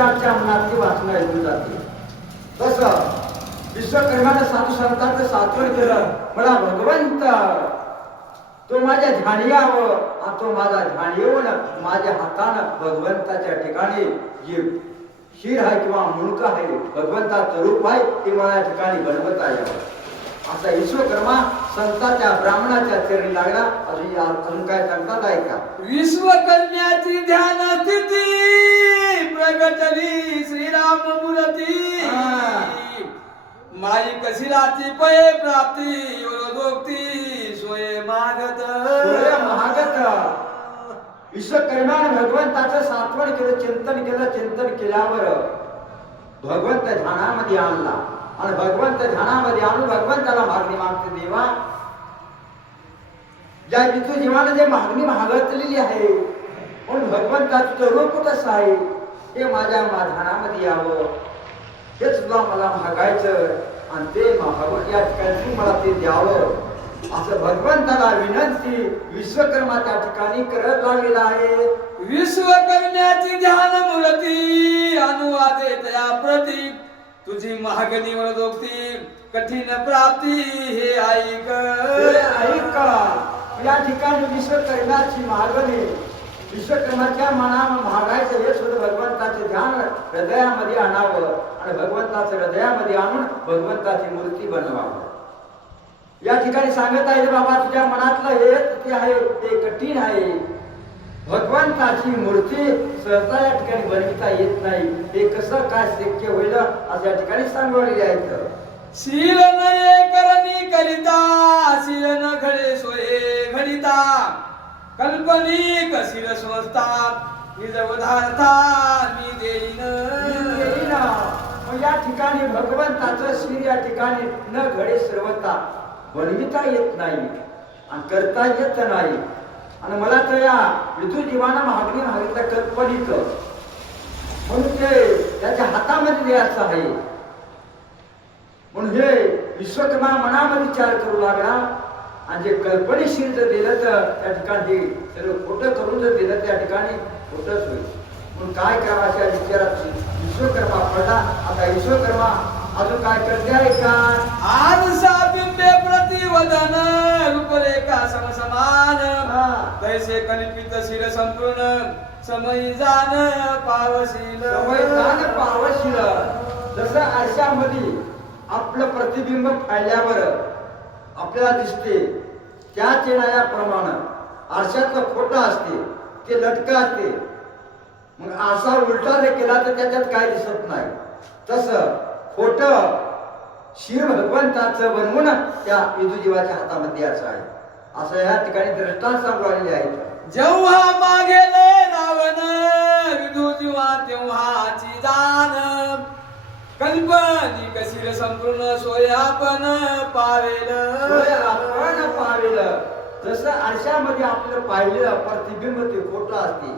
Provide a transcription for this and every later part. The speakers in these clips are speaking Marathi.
आमच्या मनातली वासना ऐकून जाते. तसं विश्वकर्मानं साधू संतांचं सात्वन केलं. मला भगवंत तो माझ्या ध्यानी यावं, तो माझा ध्यान येऊन माझ्या हातानं भगवंताच्या ठिकाणी जे शिर आहे किंवा मुंडकं आहे, भगवंताचं रूप आहे, ते मला या ठिकाणी बनवता यावं. असा विश्वकर्मा संतांच्या ब्राह्मणाच्या चरणी लागला. अजून काय सांगतात आहे का? विश्वकन्याची ध्यान स्थिती प्रगटली श्रीराम मूर्ती. माई कशिराची पय प्राप्ती योगोक्ती सोय मागत. विश्वकर्माने भगवंताचं सात्वन केलं, चिंतन केलं. चिंतन केल्यावर भगवंत ध्यानामध्ये आणला आणि भगवंत ध्यानामध्ये आणून भगवंताला मागणी मागते. देवा, ज्या विष्णू जीवानं जे मागणी मागितलेली आहे, म्हणून भगवंताचं रूप कसं आहे हे माझ्या ध्यानामध्ये यावं, हेच तुला मला मागायचं आणि ते भगवंत या ठिकाणी तू मला ते द्यावं, असं भगवंताला विनंती विश्वकर्मा त्या ठिकाणी करत लागलेला आहे. विश्वकर्म्याची ध्यान मूर्ती अनुवादे तया प्रती तुझी मागणी वरदोक्ती कठीण प्राप्ती हे ऐक. या ठिकाणी विश्वकर्म्याची मागणी, विश्वकर्माच्या मनानं मागायचं हे सुद्धा भगवंताचे ध्यान हृदयामध्ये आणावं आणि भगवंताचं हृदयामध्ये आणून भगवंताची मूर्ती बनवावं. या ठिकाणी सांगत आहे बाबा, तुझ्या मनातलं हे ते आहे ते कठीण आहे. भगवंताची मूर्ती सहसा या ठिकाणी बनविता येत नाही. हे कसं काय शक्य होईल असं या ठिकाणी सांगवलेले आहे. शील नये करणी करिता शील न घडे सोये घडिता कल्पनिक शील स्वस्ता निज पदार्था मी देईन. या ठिकाणी भगवंताचं शील या ठिकाणी न घडे सर्वता बनविता येत नाही आणि करता येत नाही. आणि मला तर या विधू जीवाना मागणी मागितलं कल्पनिक, म्हणून ते त्याच्या हातामध्ये द्यायचं आहे. म्हणून हे विश्वकर्मा मनामध्ये विचार करू लागला आणि जे कल्पनेशीर जर दिलं तर त्या ठिकाणी सगळं खोटं करून जर दिलं त्या ठिकाणी खोटंच होईल. म्हणून काय करावं अशा विचारात विश्वकर्मा पडला. आता विश्वकर्मा अजून काय करते आहे का? आज साबिंबे प्रतिवदन रूपरेखा समसमान तैसे कल्पित शिर संपूर्ण समय जाण पावशील. समय जाण पावशील. जसं आरशामध्ये आपलं प्रतिबिंब पाहिल्यावर आपल्याला दिसते, त्या चिन्हाप्रमाणे आरशातलं खोटं असते, ते लटकं असते. मग आरसा उलटा जर केला तर त्याच्यात काय दिसत नाही. तसं खोटं शिर भगवंताचं बनवून त्या विधुजीवाच्या हातामध्ये असं आहे, असं या ठिकाणी दृष्टांत सांगू आलेले आहेत. जेव्हा मागेले रावण विधुजीवा तेव्हाची जाण कल्पनिक शिर संपूर्ण सोय आपण पावेल. जसं आरशामध्ये आपल्याला पाहिलेलं प्रतिबिंब ते खोटं असते,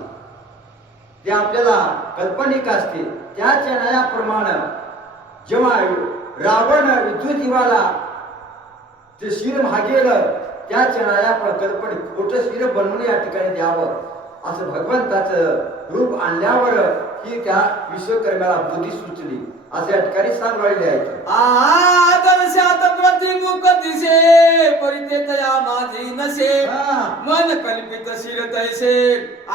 ते आपल्याला कल्पनिक असते. त्या चिन्हाप्रमाणे जेव्हा रावण विधुजीवाला ते शिर मागेल, त्या चिन्हाया कल्पनिक खोटं शिर बनवून या ठिकाणी द्यावं असं भगवंताचं रूप आणल्यावर ही त्या विश्वकर्म्याला बुद्धी सुचली, असं या ठिकाणी सांगलेले आहेत. आदर्शात प्रतिमुख दिसे परितेतया माझी नसे मन कल्पित शिर तैसे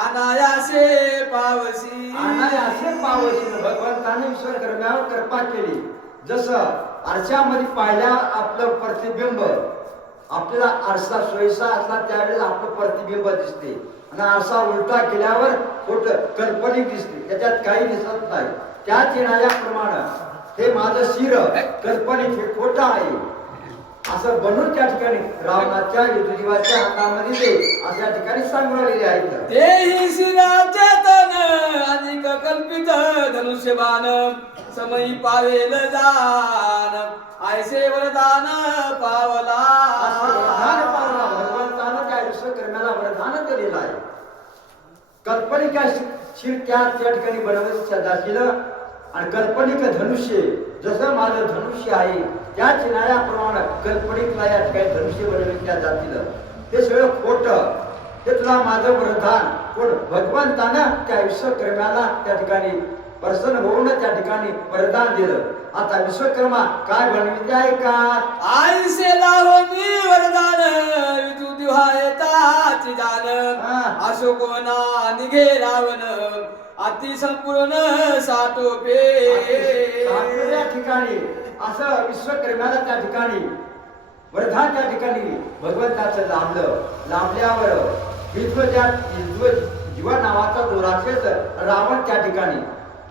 अनायासे पावसी. अनायासे पावसी. भगवंताने विश्वकर्म्यावर कृपा केली. जसं आरशामध्ये पाहिल्या आपलं प्रतिबिंब, आपल्याला आरसा सोयीचा असला त्यावेळेला आपलं प्रतिबिंब दिसते आणि आरसा उलटा केल्यावर खोटं कल्पनिक दिसते, त्याच्यात काही दिसत नाही. त्या चिन्हाप्रमाणे हे माझं शिर कल्पनिक हे खोटं आहे असं बनवून त्या ठिकाणी रावणाच्या विधुजीवाच्या हातामध्ये ते असं या ठिकाणी सांगलेले आहेत. तेही शिराचे तन अधिक कल्पित धनुष्यबाण समयी पावेल जाण आयसे वरदान पावला. भगवंतानं त्या विश्वकर्म्याला वरदान दिलेलं आहे. कल्पनिका शिर त्या ठिकाणी बनवत दाखिल आणि कल्पनिक धनुष्य, जसं माझं धनुष्य आहे त्या चिन्हाप्रमाणे कल्पनिकला या ठिकाणी धनुष्य बनवले त्या जातील. ते सगळं खोटं, ते तुला माझं वरदान पण भगवंतानं त्या विश्वकर्म्याला त्या ठिकाणी प्रसन्न होऊन त्या ठिकाणी वरदान दिलं. आता विश्वकर्मा काय बनविते आहे का? आईसे लावणी वरदान विदू दिव्हायताची जाण हा. अशोकोना निघे रावण अति संपूर्ण साठोपे. त्या ठिकाणी असं विश्वकर्म्याला त्या ठिकाणी वरदान त्या ठिकाणी भगवंताचं लाभल्यावर जीवा नावाचा जो राक्षस रावण त्या ठिकाणी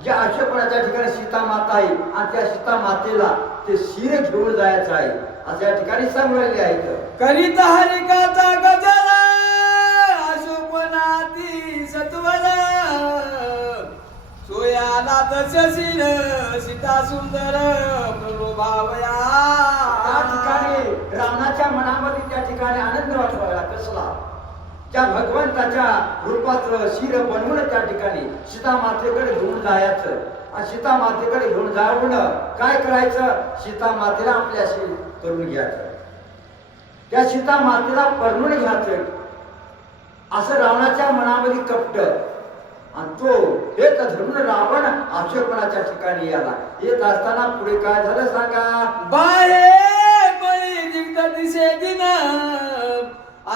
ज्या अशोकपणाच्या ठिकाणी सीता माता आहे आणि त्या सीता मातेला ते शिर घेऊन जायचं आहे असं या ठिकाणी सांगलेले आहेत. करीत हरिकाचा गजर अशोकनाती सत्वर सोयाला तशीर सीता सुंदर प्रलोभावया. त्या ठिकाणी रावणाच्या मनामध्ये त्या ठिकाणी आनंद वाटू लागला. कसला? त्या भगवंताच्या रूपाचं शिर बनवून त्या ठिकाणी सीता मातेकडे घेऊन जायचं आणि सीता मातेकडे घेऊन जाऊन काय करायचं? सीता मातेला आपल्याशी करून घ्यायचं, त्या सीता मातेला परणून घ्यायचं असं रावणाच्या मनामध्ये कपट. आणि तो हे तर धरून रावण अक्षयपणाच्या ठिकाणी आला. येत असताना पुढे काय झालं सांगा? बाहे बळी जिंकत दिसे दिन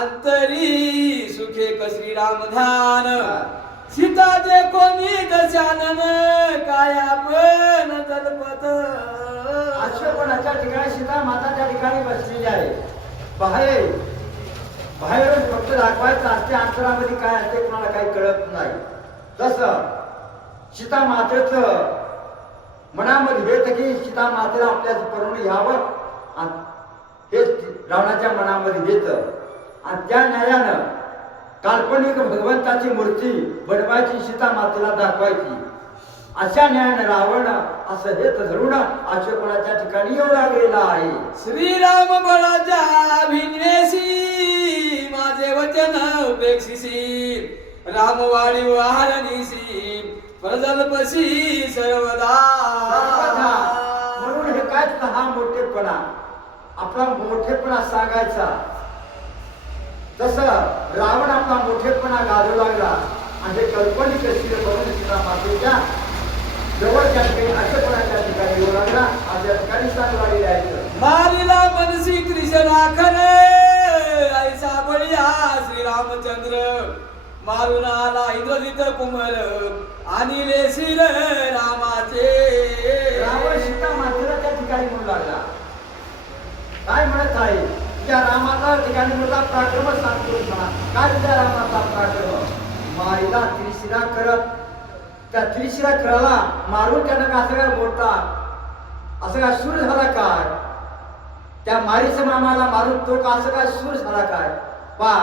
अंतरी सुखे कसरी राम ध्यान सीता जे कोणी दशानन काय आपण जलपत. अक्षयपणाच्या ठिकाणी सीता माता त्या ठिकाणी बसलेली आहे. बाहेरून फक्त दाखवायचं असते, अंतरामध्ये काय असते कोणाला काही कळत नाही. तसं सीता मातेचं मनामध्ये येत की सीता मातेला आपल्या करून घ्यावं आणि हे रावणाच्या मनामध्ये येतं. आणि त्या न्यायानं काल्पनिक भगवंताची मूर्ती बनवायची, सीता मातेला दाखवायची. अशा न्यायानं रावण असं हे धरून अशोकनाच्या ठिकाणी येऊ लागलेला आहे. श्रीराम बळाच्या भिन्वेसी माझे वचन उपेक्षिसी रामवाडी वारणीसी प्रजल्पसी सर्वदा. म्हणून हे काय हा मोठेपणा, आपला मोठेपणा सांगायचा. तसं रावण आपला मोठेपणा गाजू लागला आणि हे कल्पनिक शिर बनवून सीता मातेच्या जवळच्या ठिकाणी अशोकनाच्या ठिकाणी येऊ लागला. अशा ठिकाणी सांगू आहे मारिला मनसी कृष्णा खरे ऐसा बळिया श्रीरामचंद्र मारून आला इंद्रजित कुमार आणि लेशील रामाचे. रावण सीता मातेला त्या ठिकाणी म्हणू लागला. काय म्हणत आहे? त्या रामाचा ठिकाणी मोठा पराक्रम सांगतो म्हणा. काय त्या रामाचा पराक्रम? माईला त्रिशिरा करत त्या त्रिशिरा कराला मारून त्यानं असं काय मोठा असं काय सूर झाला काय? त्या मारीच्या मामाला मारून तो का असं काय सूर झाला काय? पा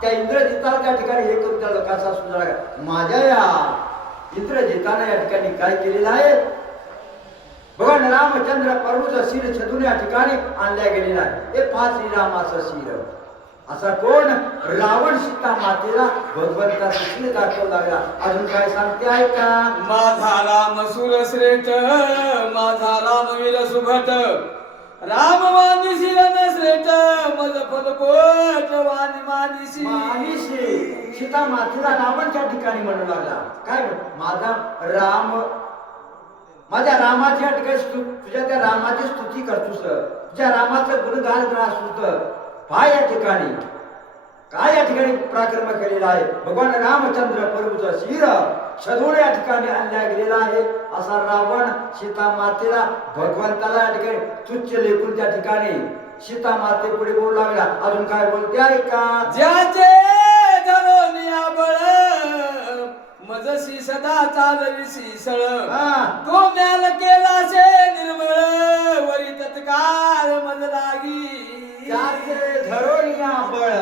त्या इंद्रजिताला त्या ठिकाणी हे करून त्या लोकांचा सूर झाला काय? माझ्या या इंद्रजिताने या ठिकाणी काय केलेलं आहे? भगवान रामचंद्र प्रभूचं शिर छेदून या ठिकाणी आणल्या गेलेला आहे. हे पाच श्रीरामाचं शिर. असा कोण? रावण सीता मातेला भगवंताचं शिर दाखवू लागला. अजून काय सांगते आहे का? माझा राम सुर श्रेष्ठ माझा रामवीर सुभट राम मानिशी रण श्रेष्ठ मज फलकोट वाणी मानिशी. मानिशी सीता मातेला रावण त्या ठिकाणी म्हणू लागला. काय माझा राम, माझ्या रामाची या ठिकाणी तुझ्या त्या रामाची स्तुती करतोस, तुझ्या रामाचं गुणगान करतोस. काय या ठिकाणी काय या ठिकाणी पराक्रम केलेला आहे? भगवान रामचंद्र प्रभूचा शिर छेदून या ठिकाणी आणल्या गेलेला आहे. असा रावण सीता मातेला भगवंताला या ठिकाणी तुच्छ लेखून त्या ठिकाणी सीता माते पुढे बोलू लागला. अजून काय बोलते आहे का? ज्याचे धरोनिया बळ मजसी सदा चालविसी सळ तो म्याल केला से निर्मळ वरी तत्काळ मज लागी. त्याचे धरोनिया बळ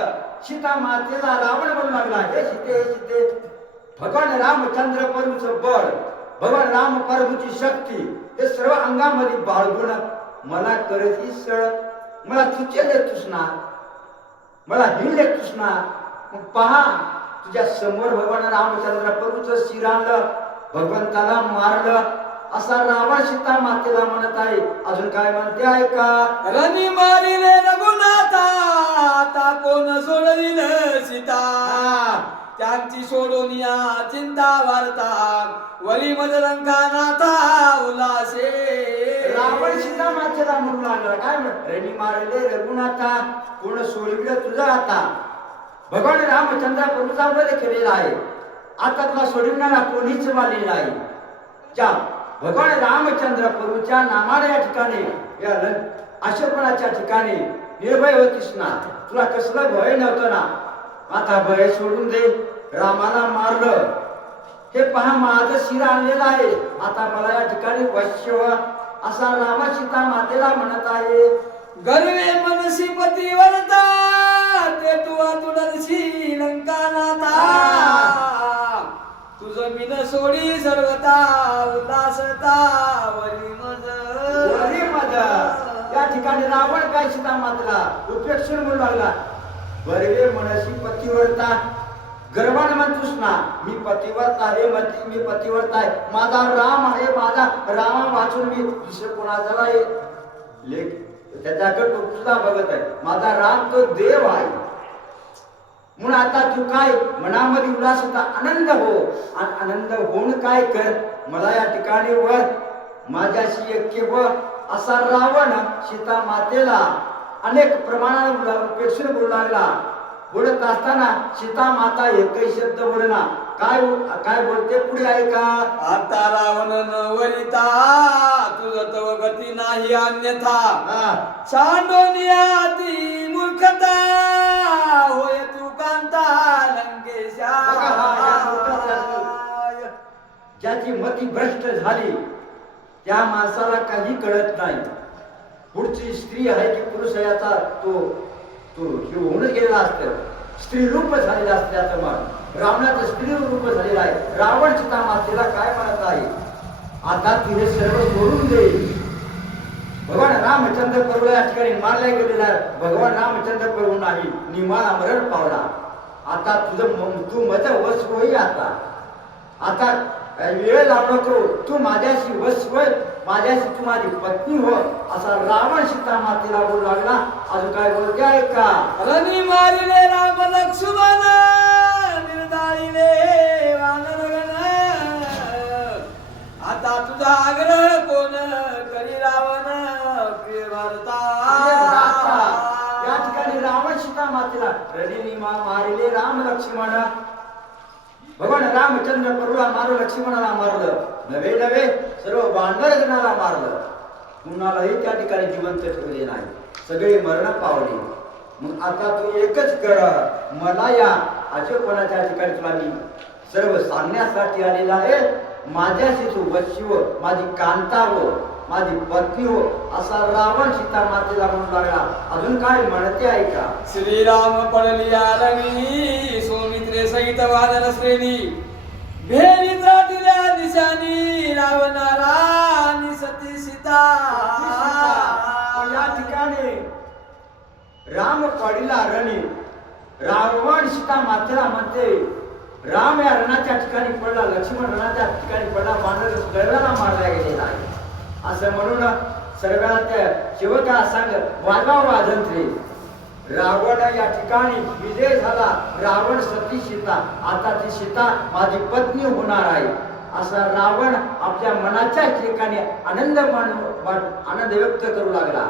सीता मातेला रावण म्हणू लागला. हे सीते सीते भगवान रामचंद्र प्रभूचं बळ, भगवान राम प्रभूची शक्ती हे सर्व अंगामध्ये बाळगून मला करती सळ, मला तुझे लेतोस ना, मला ही लेतोस ना. मग पहा तुझ्या समोर भगवान रामचंद्र प्रभूचं शिर आणलं, भगवंताला मारलं. असा रावण सीता मातेला म्हणत आहे. अजून काय म्हणते आहे का? रणी मारिले रघुनाथा आता कोण सोडविल सीता त्यांची सोडून या चिंता वार्ता वरी मदलंका नाथा उल्हासे रावण सीता मातेला म्हणून लागला काय म्हणत रणी मारले रघुनाथा कोण सोडविलं तुझं आता भगवान रामचंद्र प्रभूचा वध केलेला आहे आता तुला सोडविणारा कोणीच वालेला आहे त्या भगवान रामचंद्र प्रभूच्या नामाने या ठिकाणी या अशोकनाच्या ठिकाणी निर्भय होतीस ना तुला कसलं भय नव्हतं ना आता भय सोडून दे रामाला मारलं हे पहा माझं शिर आणलेलं आहे आता मला या ठिकाणी वश्य असा राम सीता मातेला म्हणत आहे गर्वे मनसी पतिवर्ता ते तुवा तुडलशी लंका नाथा तुझं मीन सोडी सर्वता उल्हासता वरी मज या ठिकाणी रावण काय सीता मातेला उपेक्षण म्हणू लागला गर्वे मनसी पतिवर्ता गर्वाने म्हणतोस ना मी पतिव्रत आहे म्हणते मी पतिव्रत आहे माझा राम आहे माझा राम वाचून मी दुसरं कोणाचा आहे लेख त्याच्याकडे तो सुद्धा बघत आहे माझा राम तो देव आहे म्हणून आता तू काय मनामध्ये उल्हास होता आनंद हो आणि आनंद होऊन काय कर मला या ठिकाणी वर माझ्याशी ऐक्य व असा रावण सीता मातेला अनेक प्रमाणात उपेक्षण बोलू लागला बोलत असताना सीता माता एकही शब्द बोलना काय काय बोलते पुढे ऐका आता रावण नवरिता तुझं तव गती नाही अन्यथा चांडोनियाती मूर्खता होय तू कांता लंकेशा ज्याची मती भ्रष्ट झाली त्या माणसाला काही कळत नाही पुढची स्त्री आहे की पुरुष आहे याचा तो होऊनच गेलेला असतं स्त्री रूप झालेला असतं त्याचं मन रावणाचं स्त्री रूप झालेलं आहे रावण सीता मातेला काय म्हणत आहे आता तिने सर्व सोडून दे भगवान रामचंद्र प्रभू या ठिकाणी मारल्या गेलेला भगवान रामचंद्र प्रभू नाही निमाला मरण पावला आता तू माझं वश होई आता वेळ लावू नको तू माझ्याशी वश होय माझ्याशी तू माझी पत्नी हो असा रावण सीता मातेला बोलू लागला अजून काय बोलते ऐका रणी मारिले राम लक्ष्मण निर्दाळीले वानरगण आता तुझा आग्रह कोण करी रावण प्रिय भारता या ठिकाणी रावण सीता मातेला रणी मारिले राम लक्ष्मण भगवान रामचंद्र प्रभूला मारलं लक्ष्मणाला मारलं नवे सर्व वानरगणाला मारलं कुणालाही त्या ठिकाणी जिवंत ठेवले नाही सगळे मरण पावले मग आता तू एकच कर मला या अशोकवनाच्या ठिकाणी तुला मी सर्व सांगण्यासाठी आलेला आहे माझ्याशी तू वशिव माझी कांता हो माझी पत्नी हो असा रावण सीता मातेला म्हणू लागला अजून काय म्हणते ऐका श्रीराम पडलिया रणी सौमित्रे सहित वादन श्रेणी भेरीचा दिल्या दिशानी रावणारा आणि सती सीता या ठिकाणी राम पडिला रणी रावण सीता मातेला म्हणते राम या रणाच्या ठिकाणी पडला लक्ष्मण रणाच्या ठिकाणी पडला वानर गळ्याला मारला गेलेला आहे असं म्हणून सर्वात त्या शिवका सांग वाजवा वाजंत्रे रावण या ठिकाणी विजय झाला रावण सती सीता आता ती सीता माझी पत्नी होणार आहे असा रावण आपल्या मनाच्या ठिकाणी आनंद व्यक्त करू लागला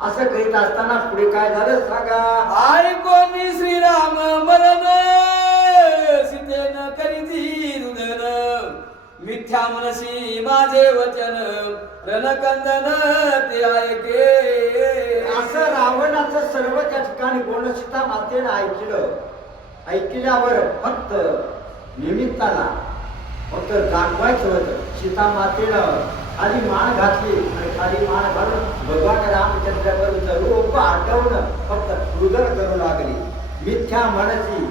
असं करीत असताना पुढे काय झालं सांगा ऐकोनी श्रीराम मरण सीतेन करीती रुदन मिथ्या मनसी माझे वचन रणकंदन ते ऐके असं रावणाचं सर्व त्या ठिकाणी बोलणं सीता मातेनं ऐकल्यावर फक्त निमित्ताला फक्त दाखवायचं होतं सीता मातेनं खाली मान घातली आणि खाली मान घालून भगवान रामचंद्राचं रूप आठवणं फक्त रुदन करू लागली मिथ्या मनसी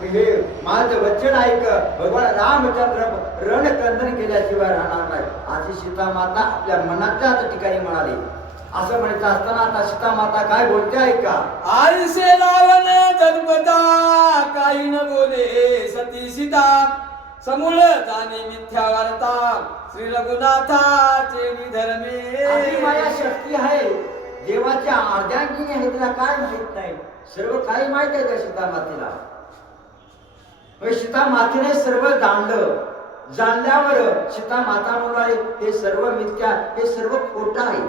हे माझं वचन ऐक भगवान रामचंद्र रणकंदन केल्याशिवाय राहणार नाही अशी सीता माता आपल्या मनाच्या ठिकाणी म्हणाली असं म्हणत असताना आता सीता माता काय बोलते ऐका आरसे रावण जनपदा काही न बोले सती सीता समूळ जाणे मिथ्या वार्ता श्री रघुनाथाचे धर्मे माया शक्ती आहे देवाच्या अर्ध्यांगिनी आहे तिला काय माहित नाही सर्व काही माहित आहे त्या सीता मातेला सीता मातेने सर्व जाणलं. जाणल्यावर सीता माता म्हणाली हे सर्व मिथ्या, हे सर्व खोटं आहे.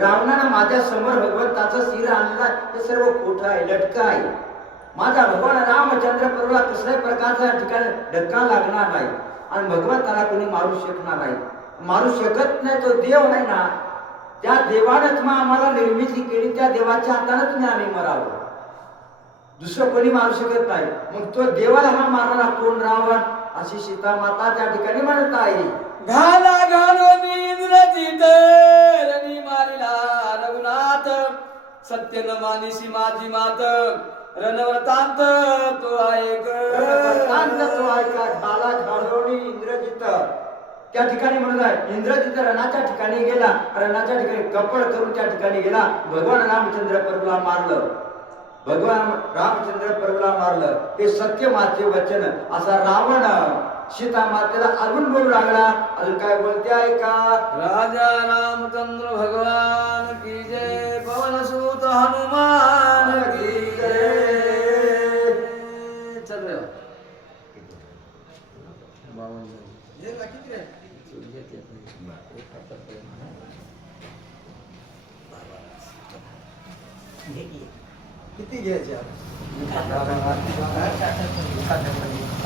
रावणानं माझ्या समोर भगवंताचा शिर आणला, हे सर्व खोटं आहे, लटकं आहे. माझा भगवान रामचंद्र प्रभूला कसल्याही प्रकारचा या ठिकाणी धक्का लागणार नाही आणि भगवंताला कोणी मारू शकणार नाही. मारू शकत नाही, तो देव नाही ना. त्या देवानंच मग आम्हाला निर्मिती केली, त्या देवाच्या हाताने तुम्ही आम्ही मरावं, दुसरं कोणी मारू शकत नाही. मग तो देवाला हा मारणारा कोण? रावण. अशी सीता माता त्या ठिकाणी म्हणत आहे. घाला घालून इंद्रजित रणी मारिला रघुनाथ, सत्य न मानिसी माझी मात, रणव्रतांत तो ऐक. रणव्रतांत तो ऐका. घाला घालून इंद्रजित त्या ठिकाणी म्हणत आहे. इंद्रजित रणाच्या ठिकाणी गेला, रणाच्या ठिकाणी कपड करून त्या ठिकाणी गेला. भगवान रामचंद्र प्रभूला मारलं, भगवान रामचंद्र प्रभूला मारलं. हे सत्य माते वचन. असा रावण सीता मातेला अजून बोलू लागला. अजून काय बोलते ऐका. राजा रामचंद्र भगवान की जय, पवन सुत हनुमान की जय. चल रे किती घ्यायचे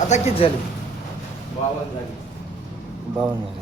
आता किती झाली? 52 झाली. 52 झाली.